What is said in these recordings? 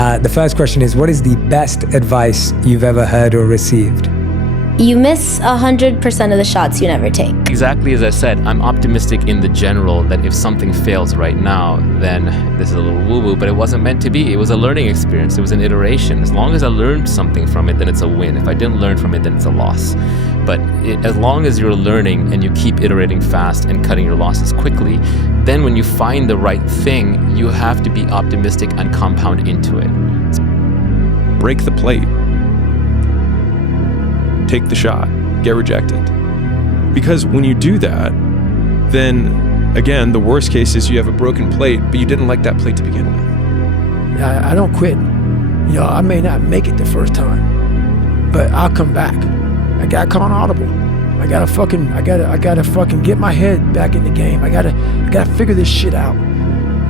The first question is, what is the best advice you've ever heard or received? You miss 100% of the shots you never take. Exactly as I said, I'm optimistic in the general that if something fails right now, then this is a little woo-woo, but it wasn't meant to be. It was a learning experience. It was an iteration. As long as I learned something from it, then it's a win. If I didn't learn from it, then it's a loss. But as long as you're learning and you keep iterating fast and cutting your losses quickly, then when you find the right thing, you have to be optimistic and compound into it. Break the plate. Take the shot, get rejected. Because when you do that, then again, the worst case is you have a broken plate, but you didn't like that plate to begin with. I don't quit. I may not make it the first time, but I'll come back. I gotta call an audible. I gotta fucking get my head back in the game. I gotta figure this shit out.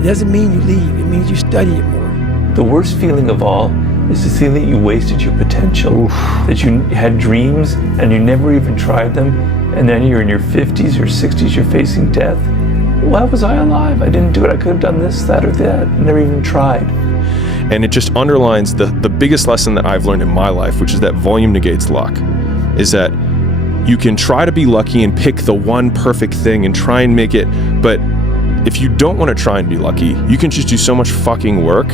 It doesn't mean you leave. It means you study it more. The worst feeling of all is to see that you wasted your potential, that you had dreams and you never even tried them, and then you're in your 50s or 60s, you're facing death. Why was I alive? I didn't do it. I could have done this, that, or that. I never even tried. And it just underlines the biggest lesson that I've learned in my life, which is that volume negates luck, is that you can try to be lucky and pick the one perfect thing and try and make it, but if you don't want to try and be lucky, you can just do so much fucking work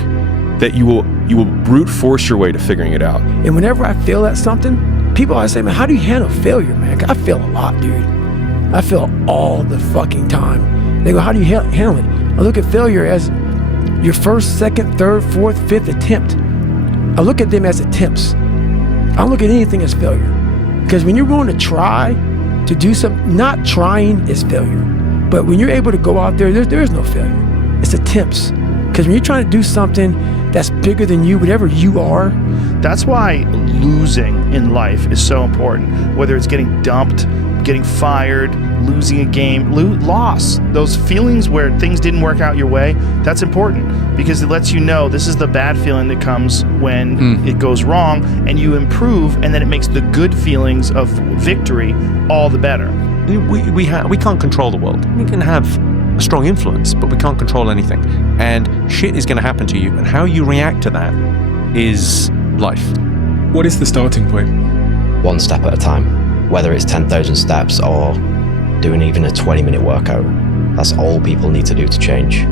that you will brute force your way to figuring it out. And whenever I fail at something, people always say, man, how do you handle failure, man? I fail a lot, dude. I fail all the fucking time. They go, how do you handle it? I look at failure as your first, second, third, fourth, fifth attempt. I look at them as attempts. I don't look at anything as failure. Because when you're going to try to do something, not trying is failure. But when you're able to go out there, there is no failure. It's attempts. Because when you're trying to do something that's bigger than you, whatever you are. That's why losing in life is so important. Whether it's getting dumped, getting fired, losing a game, loss. Those feelings where things didn't work out your way, that's important because it lets you know this is the bad feeling that comes when it goes wrong, and you improve, and then it makes the good feelings of victory all the better. We can't control the world. We can have a strong influence, but we can't control anything. And shit is going to happen to you, and how you react to that is life. What is the starting point? One step at a time. Whether it's 10,000 steps or doing even a 20-minute workout, that's all people need to do to change.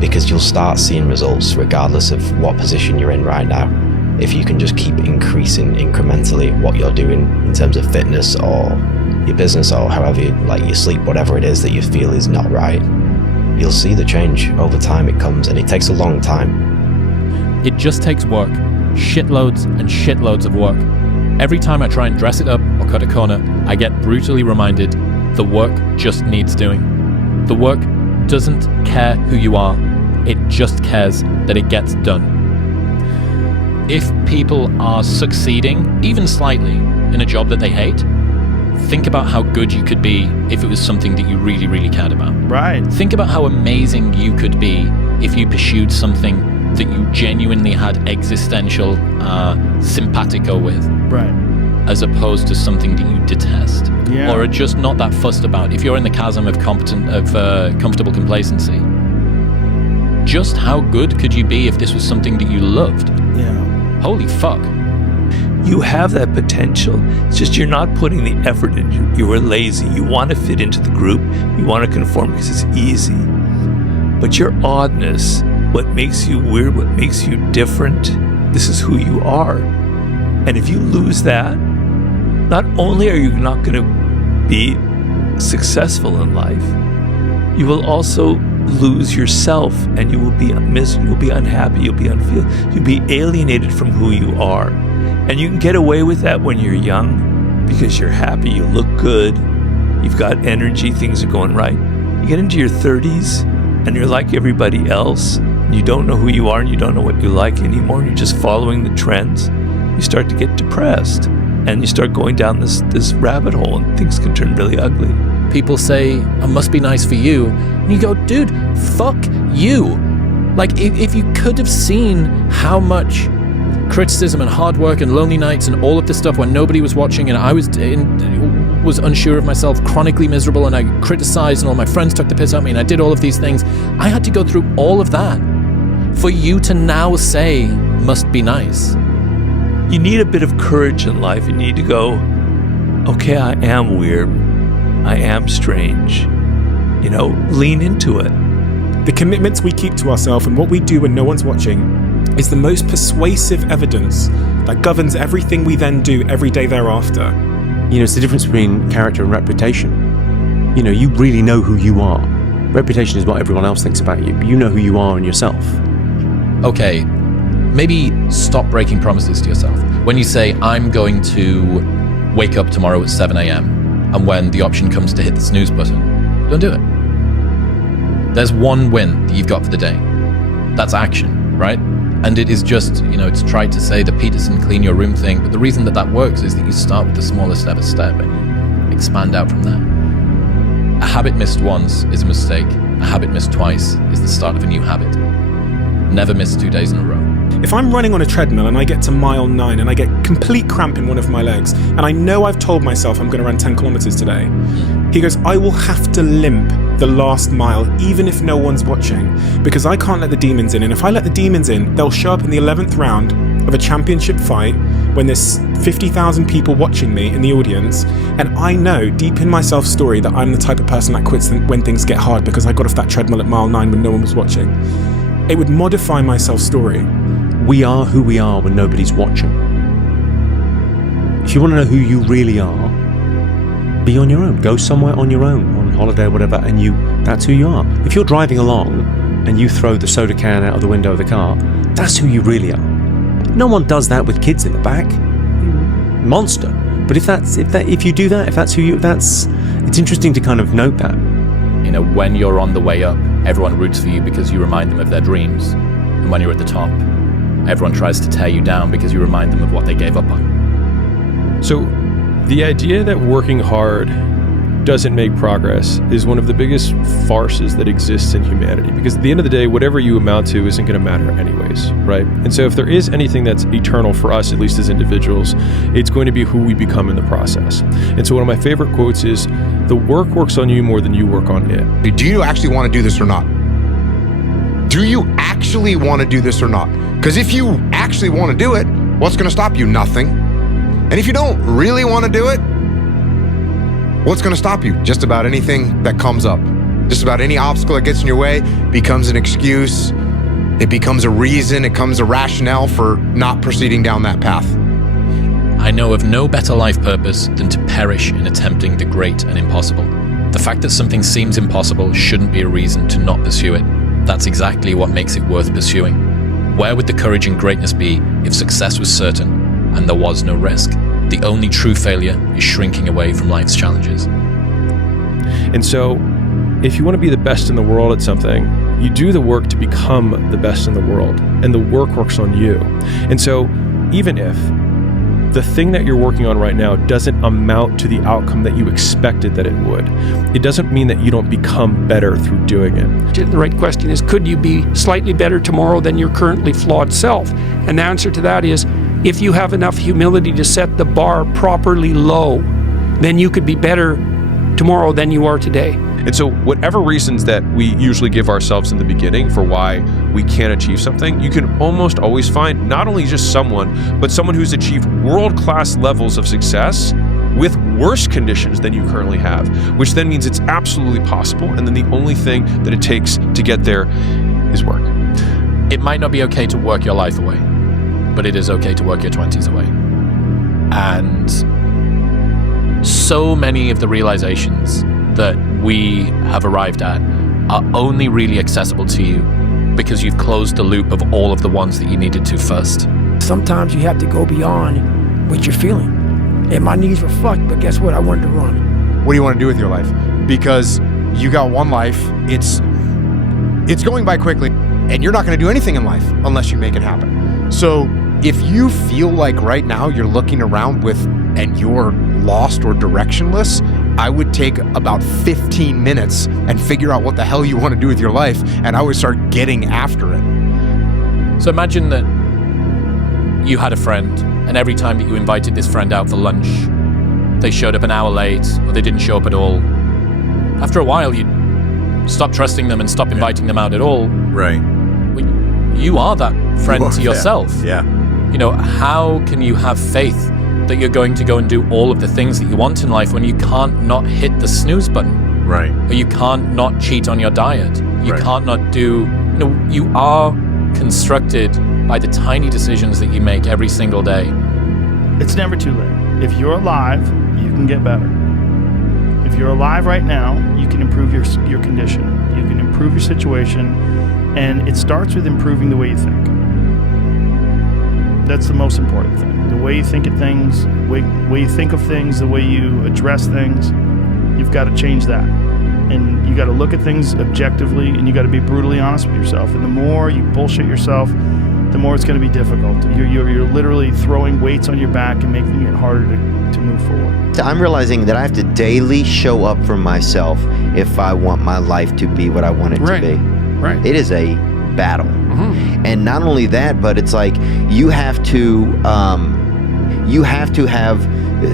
Because you'll start seeing results regardless of what position you're in right now. If you can just keep increasing incrementally what you're doing in terms of fitness or your business or however like your sleep, whatever it is that you feel is not right, you'll see the change over time. It comes, and it takes a long time. It just takes work, shitloads and shitloads of work. Every time I try and dress it up or cut a corner, I get brutally reminded the work just needs doing. The work doesn't care who you are, it just cares that it gets done. If people are succeeding, even slightly, in a job that they hate, think about how good you could be if it was something that you really, really cared about. Right. Think about how amazing you could be if you pursued something that you genuinely had existential simpatico with. Right. As opposed to something that you detest. Yeah. Or are just not that fussed about. If you're in the chasm of comfortable complacency, just how good could you be if this was something that you loved? Yeah. Holy fuck. You have that potential. It's just you're not putting the effort in. You are lazy. You want to fit into the group. You want to conform because it's easy. But your oddness, what makes you weird, what makes you different, this is who you are. And if you lose that, not only are you not going to be successful in life, you will also lose yourself, and you will be miserable, you'll be unhappy, you'll be alienated from who you are. And you can get away with that when you're young because you're happy, you look good, you've got energy, things are going right. You get into your 30s and you're like everybody else, and you don't know who you are and you don't know what you like anymore, and you're just following the trends. You start to get depressed and you start going down this rabbit hole, and things can turn really ugly. People say, it must be nice for you. And you go, dude, fuck you. Like, if you could have seen how much criticism and hard work and lonely nights and all of this stuff when nobody was watching, and I was unsure of myself, chronically miserable, and I criticized, and all my friends took the piss out of me, and I did all of these things. I had to go through all of that for you to now say must be nice. You need a bit of courage in life. You need to go, okay, I am weird. I am strange. You know, lean into it. The commitments we keep to ourselves and what we do when no one's watching is the most persuasive evidence that governs everything we then do every day thereafter. You know, it's the difference between character and reputation. You know, you really know who you are. Reputation is what everyone else thinks about you, but you know who you are in yourself. Okay, maybe stop breaking promises to yourself. When you say, I'm going to wake up tomorrow at 7 a.m., and when the option comes to hit the snooze button, don't do it. There's one win that you've got for the day. That's action, right? And it is just, you know, it's tried to say the Peterson clean your room thing, but the reason that works is that you start with the smallest ever step and you expand out from there. A habit missed once is a mistake. A habit missed twice is the start of a new habit. Never miss 2 days in a row. If I'm running on a treadmill and I get to mile 9 and I get complete cramp in one of my legs, and I know I've told myself I'm going to run 10 kilometers today, he goes, I will have to limp the last mile, even if no one's watching, because I can't let the demons in. And if I let the demons in, they'll show up in the 11th round of a championship fight when there's 50,000 people watching me in the audience, and I know deep in my self-story that I'm the type of person that quits when things get hard because I got off that treadmill at mile 9 when no one was watching. It would modify my self-story. We are who we are when nobody's watching. If you want to know who you really are, be on your own. Go somewhere on your own, on holiday or whatever, and that's who you are. If you're driving along and you throw the soda can out of the window of the car, that's who you really are. No one does that with kids in the back. Monster. But if you do that, if that's who you, it's interesting to kind of note that. You know, when you're on the way up, everyone roots for you because you remind them of their dreams. And when you're at the top, everyone tries to tear you down because you remind them of what they gave up on. So the idea that working hard doesn't make progress is one of the biggest farces that exists in humanity, because at the end of the day, whatever you amount to isn't going to matter anyways, right? And so if there is anything that's eternal for us, at least as individuals, it's going to be who we become in the process. And so one of my favorite quotes is, the work works on you more than you work on it. Do you actually want to do this or not? Do you actually want to do this or not? Because if you actually want to do it, what's going to stop you? Nothing. And if you don't really want to do it, what's going to stop you? Just about anything that comes up. Just about any obstacle that gets in your way becomes an excuse. It becomes a reason. It becomes a rationale for not proceeding down that path. I know of no better life purpose than to perish in attempting the great and impossible. The fact that something seems impossible shouldn't be a reason to not pursue it. That's exactly what makes it worth pursuing. Where would the courage and greatness be if success was certain and there was no risk? The only true failure is shrinking away from life's challenges. And so, if you want to be the best in the world at something, you do the work to become the best in the world, and the work works on you. And so, even if the thing that you're working on right now doesn't amount to the outcome that you expected that it would, it doesn't mean that you don't become better through doing it. The right question is, could you be slightly better tomorrow than your currently flawed self? And the answer to that is, if you have enough humility to set the bar properly low, then you could be better tomorrow than you are today. And so whatever reasons that we usually give ourselves in the beginning for why we can't achieve something, you can almost always find not only just someone, but someone who's achieved world-class levels of success with worse conditions than you currently have, which then means it's absolutely possible. And then the only thing that it takes to get there is work. It might not be okay to work your life away, but it is okay to work your 20s away. And so many of the realizations that we have arrived at are only really accessible to you because you've closed the loop of all of the ones that you needed to first. Sometimes you have to go beyond what you're feeling. And my knees were fucked, but guess what? I wanted to run. What do you want to do with your life? Because you got one life. It's going by quickly, and you're not going to do anything in life unless you make it happen. So if you feel like right now you're looking around and you're lost or directionless, I would take about 15 minutes and figure out what the hell you want to do with your life, and I would start getting after it. So imagine that you had a friend, and every time that you invited this friend out for lunch, they showed up an hour late, or they didn't show up at all. After a while, you'd stop trusting them and stop inviting them out at all. Right. you are that friend to yourself. Yeah. You know, how can you have faith that you're going to go and do all of the things that you want in life when you can't not hit the snooze button? Right. Or you can't not cheat on your diet. You can't not do, you know, you are constructed by the tiny decisions that you make every single day. It's never too late. If you're alive, you can get better. If you're alive right now, you can improve your condition. You can improve your situation, and it starts with improving the way you think. That's the most important thing. The way you think of things, the way you think of things, the way you address things, you've got to change that. And you got to look at things objectively, and you got to be brutally honest with yourself. And the more you bullshit yourself, the more it's going to be difficult. You're literally throwing weights on your back and making it harder to move forward. I'm realizing that I have to daily show up for myself if I want my life to be what I want it to be. Right. It is a battle. And not only that, but it's like you have to have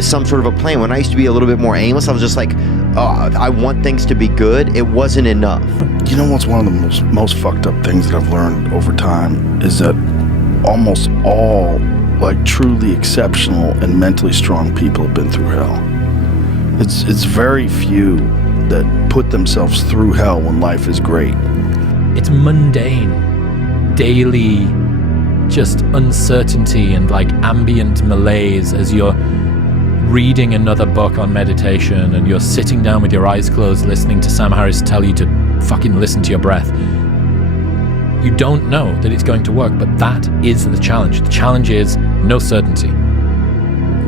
some sort of a plan. When I used to be a little bit more aimless, I was just like, oh, I want things to be good. It wasn't enough. You know what's one of the most fucked up things that I've learned over time is that almost all like truly exceptional and mentally strong people have been through hell. It's very few that put themselves through hell when life is great. It's mundane, daily, just uncertainty and like ambient malaise as you're reading another book on meditation and you're sitting down with your eyes closed listening to Sam Harris tell you to fucking listen to your breath. You don't know that it's going to work, but that is the challenge. The challenge is no certainty.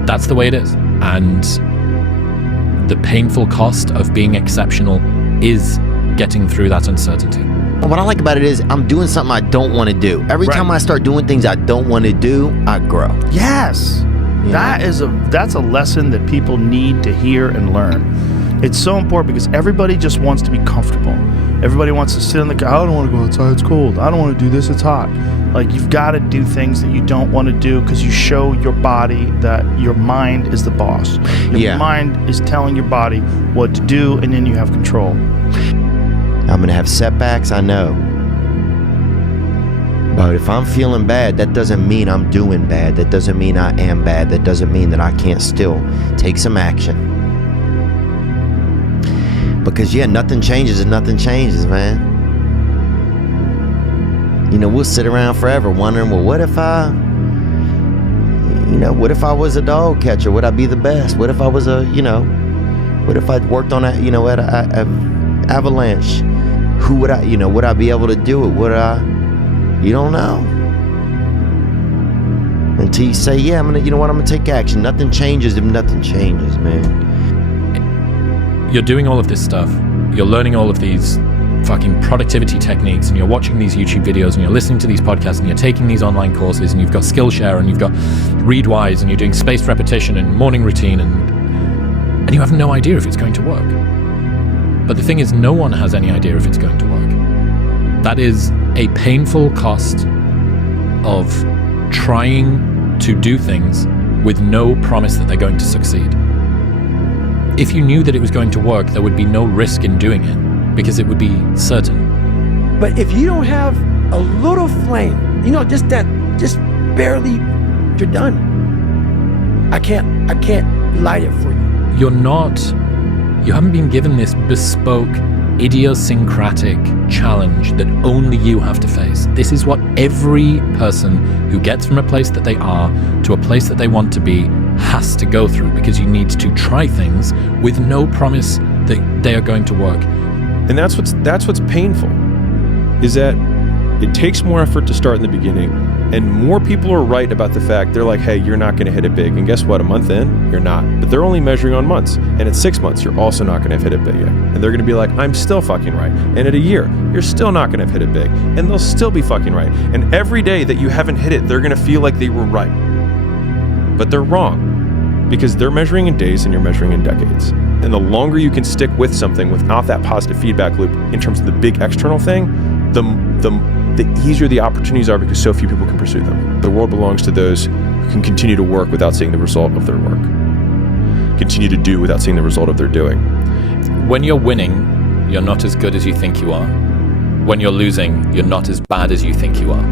That's the way it is. And the painful cost of being exceptional is getting through that uncertainty. What I like about it is I'm doing something I don't want to do. Every time I start doing things I don't want to do, I grow. Yes. That's a lesson that people need to hear and learn. It's so important because everybody just wants to be comfortable. Everybody wants to sit on the couch. I don't want to go outside, it's cold. I don't want to do this, it's hot. Like, you've got to do things that you don't want to do because you show your body that your mind is the boss. Your mind is telling your body what to do, and then you have control. I'm going to have setbacks, I know. But if I'm feeling bad, that doesn't mean I'm doing bad. That doesn't mean I am bad. That doesn't mean that I can't still take some action. Because, nothing changes and nothing changes, man. You know, we'll sit around forever wondering, well, what if I was a dog catcher? Would I be the best? What if I was what if I'd worked on at a avalanche? Who would would I be able to do it? You don't know. Until you say, I'm gonna take action. Nothing changes if nothing changes, man. You're doing all of this stuff. You're learning all of these fucking productivity techniques, and you're watching these YouTube videos, and you're listening to these podcasts, and you're taking these online courses, and you've got Skillshare, and you've got Readwise, and you're doing spaced repetition and morning routine, and you have no idea if it's going to work. But the thing is, no one has any idea if it's going to work. That is a painful cost of trying to do things with no promise that they're going to succeed. If you knew that it was going to work, there would be no risk in doing it because it would be certain. But if you don't have a little flame, just barely, you're done. I can't light it for you. You haven't been given this bespoke, idiosyncratic challenge that only you have to face. This is what every person who gets from a place that they are to a place that they want to be has to go through, because you need to try things with no promise that they are going to work. And that's what's painful, is that it takes more effort to start in the beginning, and more people are right about the fact, they're like, hey, you're not going to hit it big. And guess what? A month in, you're not. But they're only measuring on months. And at 6 months, you're also not going to have hit it big yet. And they're going to be like, I'm still fucking right. And at a year, you're still not going to have hit it big. And they'll still be fucking right. And every day that you haven't hit it, they're going to feel like they were right. But they're wrong, because they're measuring in days and you're measuring in decades. And the longer you can stick with something without that positive feedback loop in terms of the big external thing, the easier the opportunities are, because so few people can pursue them. The world belongs to those who can continue to work without seeing the result of their work. Continue to do without seeing the result of their doing. When you're winning, you're not as good as you think you are. When you're losing, you're not as bad as you think you are.